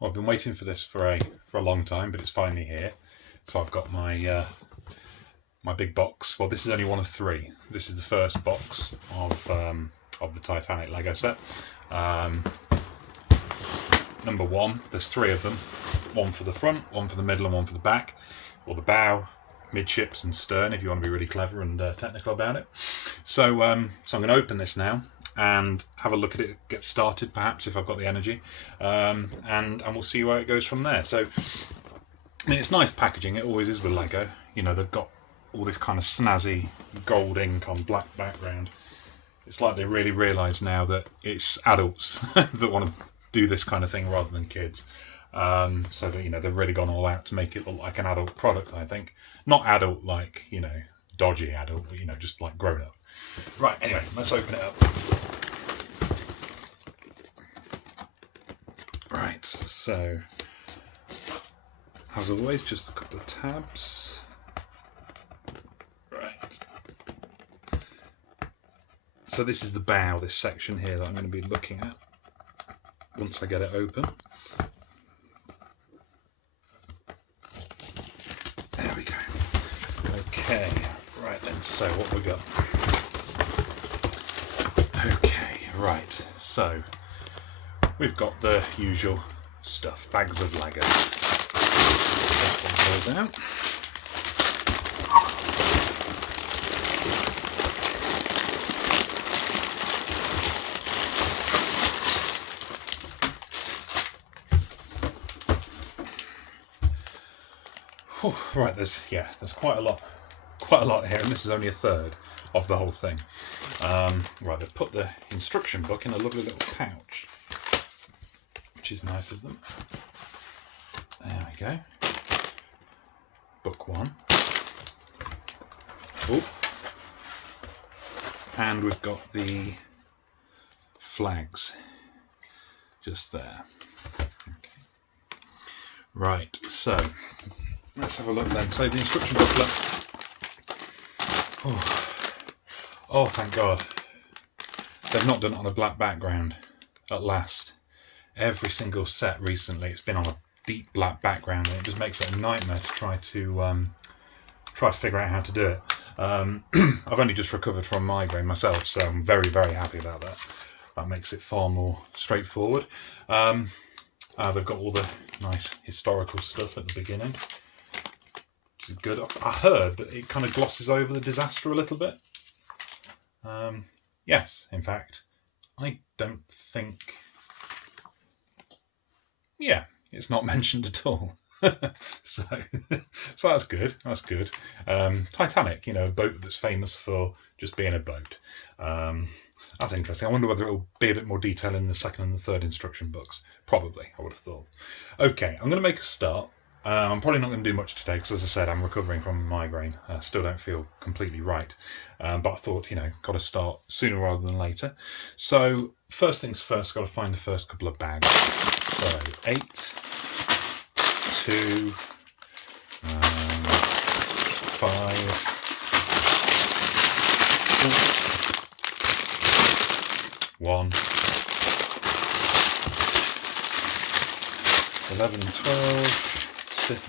Well, I've been waiting for this for a long time, but it's finally here. So I've got my my big box. Well, this is only one of three. This is the first box of the Titanic Lego set. Number one. There's three of them. One for the front, one for the middle, and one for the back, or the bow, midships, and stern. If you want to be really clever and technical about it. So I'm going to open this now and have a look at it, get started perhaps if I've got the energy, and we'll see where it goes from there. So I mean, it's nice packaging, it always is with Lego. You know, they've got all this kind of snazzy gold ink on black background. It's like they really realise now that it's adults that want to do this kind of thing rather than kids. So that, you know, they've really gone all out to make it look like an adult product, I think. Not adult like, you know, dodgy adult, but, you know, just like grown up. Right, anyway, let's open it up. Right, so as always, just a couple of tabs. Right. So this is the bow, this section here that I'm going to be looking at once I get it open. There we go. Okay, right then, so what we got? Okay, right, so we've got the usual stuff, bags of Lego. That one goes out. Whew, right, there's quite a lot here, and this is only a third of the whole thing. Right, they've put the instruction book in a lovely little pouch, which is nice of them. There we go. Book one. Oh, and we've got the flags just there. Okay. Right, so let's have a look then. So the instruction booklet. Oh, thank God. They've not done it on a black background at last. Every single set recently, it's been on a deep black background, and it just makes it a nightmare to try to figure out how to do it. I've only just recovered from migraine myself, so I'm very, very happy about that. That makes it far more straightforward. They've got all the nice historical stuff at the beginning, which is good. I heard that it kind of glosses over the disaster a little bit. Yes, in fact, I don't think... Yeah, it's not mentioned at all. so that's good. That's good. Titanic, you know, a boat that's famous for just being a boat. That's interesting. I wonder whether it'll be a bit more detail in the second and the third instruction books. Probably, I would have thought. Okay, I'm going to make a start. I'm probably not going to do much today because, as I said, I'm recovering from a migraine. I still don't feel completely right. But I thought, you know, got to start sooner rather than later. So first things first, got to find the first couple of bags. So 8, 2, 5, 1, 11, 12,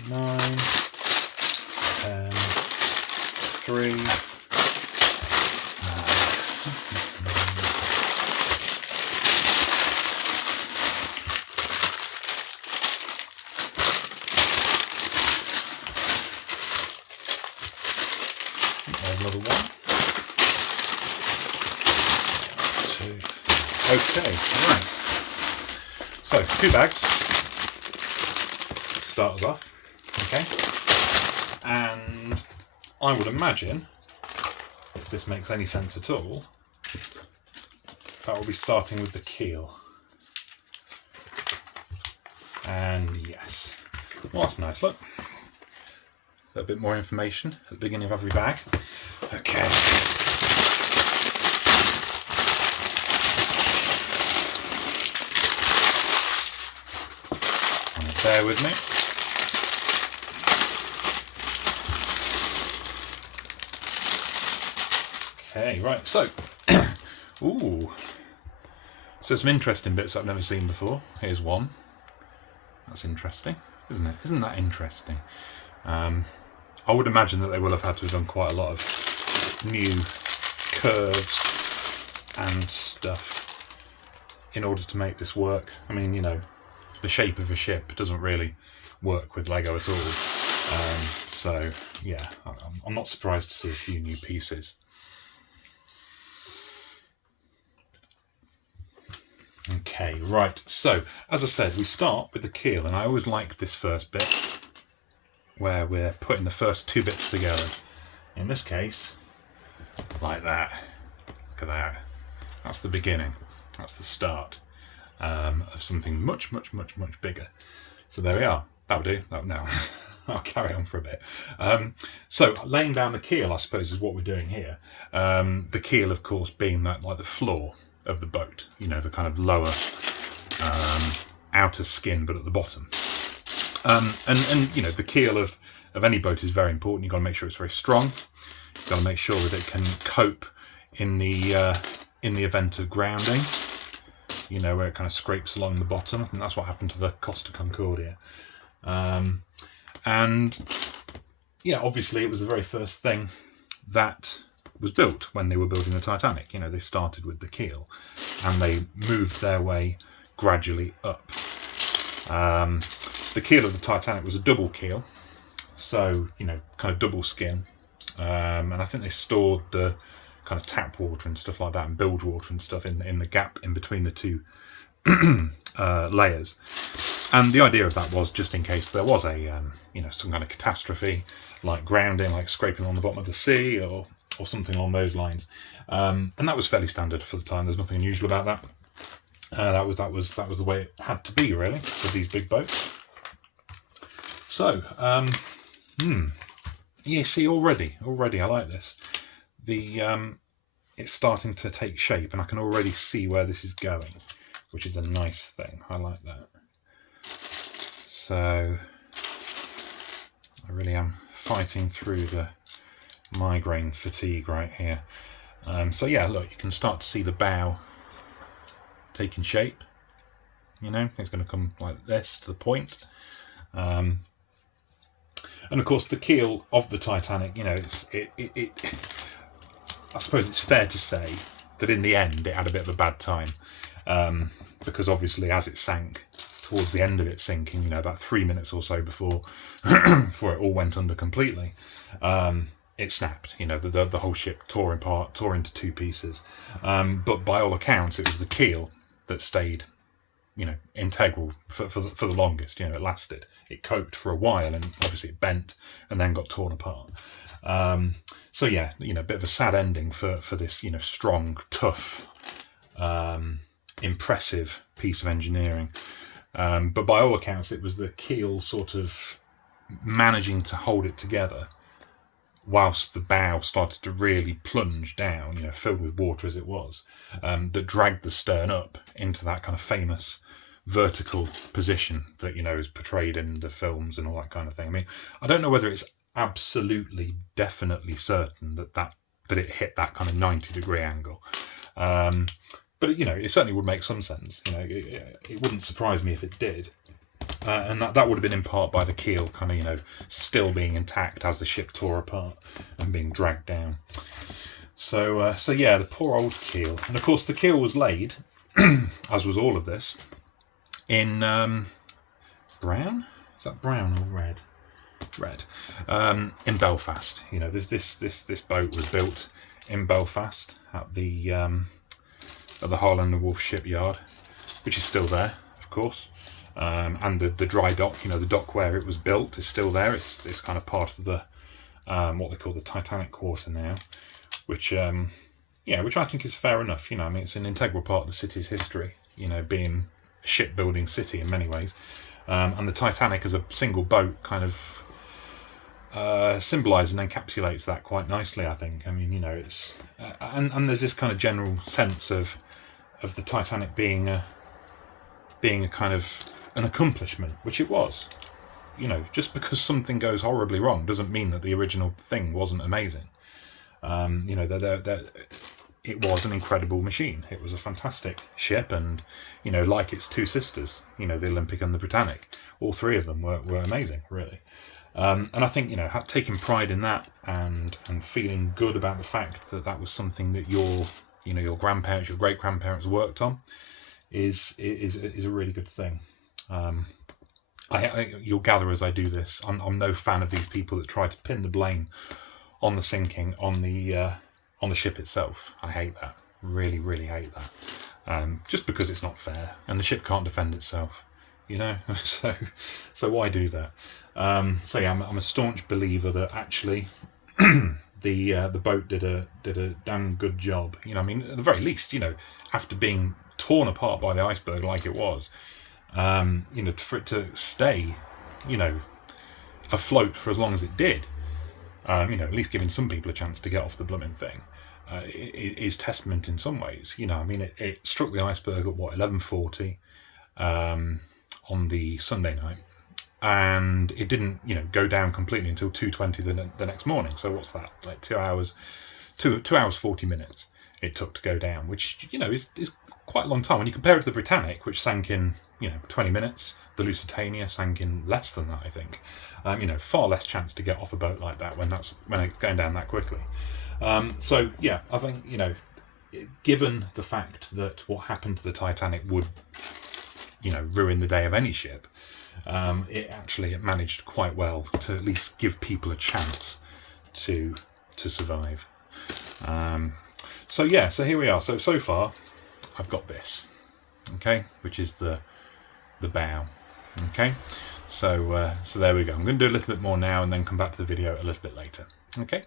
9, 10, 3, 1, 2. Okay, right. So 2 bags. Start us off. Okay, and I would imagine, if this makes any sense at all, that will be starting with the keel. And yes, well, that's nice, look. A little bit more information at the beginning of every bag. Okay. Bear with me. Okay, right, so, ooh, so some interesting bits I've never seen before. Here's one. That's interesting, isn't it? Isn't that interesting? I would imagine that they will have had to have done quite a lot of new curves and stuff in order to make this work. I mean, you know, the shape of a ship doesn't really work with Lego at all. So yeah, I'm not surprised to see a few new pieces. Okay, right, so as I said, we start with the keel, and I always like this first bit where we're putting the first two bits together. In this case, like that. Look at that. That's the beginning. That's the start of something much bigger. So there we are. That'll do. No, I'll carry on for a bit. So laying down the keel, I suppose, is what we're doing here. The keel, of course, being that like the floor of the boat, you know, the kind of lower outer skin, but at the bottom. And you know, the keel of any boat is very important. You've got to make sure it's very strong. You've got to make sure that it can cope in the event of grounding. You know, where it kind of scrapes along the bottom. I think that's what happened to the Costa Concordia. And yeah, obviously it was the very first thing that was built when they were building the Titanic. You know, they started with the keel and they moved their way gradually up. The keel of the Titanic was a double keel, so, you know, kind of double skin. And I think they stored the kind of tap water and stuff like that, and bilge water and stuff in the gap in between the two layers. And the idea of that was just in case there was a you know, some kind of catastrophe, like grounding, like scraping on the bottom of the sea, or something along those lines. And that was fairly standard for the time. There's nothing unusual about that. That was the way it had to be, really, for these big boats. So yeah, see, already I like this. It's starting to take shape, and I can already see where this is going, which is a nice thing. I like that. So I really am fighting through the migraine fatigue right here. So yeah, look, you can start to see the bow taking shape. You know, it's going to come like this to the point. And of course, the keel of the Titanic, you know, I suppose it's fair to say that in the end it had a bit of a bad time, because obviously as it sank, towards the end of it sinking, you know, about 3 minutes or so before before it all went under completely, it snapped. You know, the whole ship tore apart, tore into two pieces. But by all accounts, it was the keel that stayed, you know, integral for the longest. You know, it lasted. It coped for a while, and obviously it bent and then got torn apart. So yeah, you know, a bit of a sad ending for this, you know, strong, tough, impressive piece of engineering. But by all accounts, it was the keel sort of managing to hold it together whilst the bow started to really plunge down, you know, filled with water as it was, that dragged the stern up into that kind of famous vertical position that, you know, is portrayed in the films and all that kind of thing. I mean, I don't know whether it's absolutely, definitely certain that it hit that kind of 90-degree angle. But, you know, it certainly would make some sense. You know, it wouldn't surprise me if it did. And that would have been in part by the keel kind of, you know, still being intact as the ship tore apart and being dragged down. So yeah, the poor old keel. And of course the keel was laid, as was all of this, in brown? Is that brown or red? Red. In Belfast. You know, this boat was built in Belfast at the Harland and Wolff shipyard, which is still there, of course. And the dry dock, you know, the dock where it was built is still there. It's kind of part of the what they call the Titanic Quarter now, which yeah, which I think is fair enough. You know, I mean, it's an integral part of the city's history. You know, being a shipbuilding city in many ways, and the Titanic as a single boat kind of symbolises and encapsulates that quite nicely, I think. I mean, you know, it's and there's this kind of general sense of the Titanic being a kind of an accomplishment, which it was. You know, just because something goes horribly wrong doesn't mean that the original thing wasn't amazing. You know, it was an incredible machine. It was a fantastic ship, and, you know, like its two sisters, you know, the Olympic and the Britannic, all three of them were amazing, really. And I think, you know, taking pride in that and feeling good about the fact that that was something that your grandparents, your great grandparents worked on is a really good thing. You'll gather as I do this, I'm no fan of these people that try to pin the blame on the sinking on the ship itself. I hate that. Really, really hate that. Just because it's not fair, and the ship can't defend itself, you know. So why do that? So yeah, I'm a staunch believer that actually the boat did a damn good job. You know, I mean, at the very least, you know, after being torn apart by the iceberg like it was, you know, for it to stay, you know, afloat for as long as it did, you know, at least giving some people a chance to get off the blooming thing, is testament in some ways. You know, I mean, it struck the iceberg at what, 11:40 on the Sunday night, and it didn't, you know, go down completely until 2:20 the next morning. So what's that, like 2 hours, 2 hours 40 minutes it took to go down, which, you know, is quite a long time when you compare it to the Britannic, which sank in, you know, 20 minutes. The Lusitania sank in less than that, I think. You know, far less chance to get off a boat like that when it's going down that quickly. So yeah, I think, you know, given the fact that what happened to the Titanic would, you know, ruin the day of any ship, it managed quite well to at least give people a chance to survive. So yeah, so here we are. So far, I've got this, okay, which is the bow. Okay, so there we go. I'm going to do a little bit more now and then come back to the video a little bit later. Okay.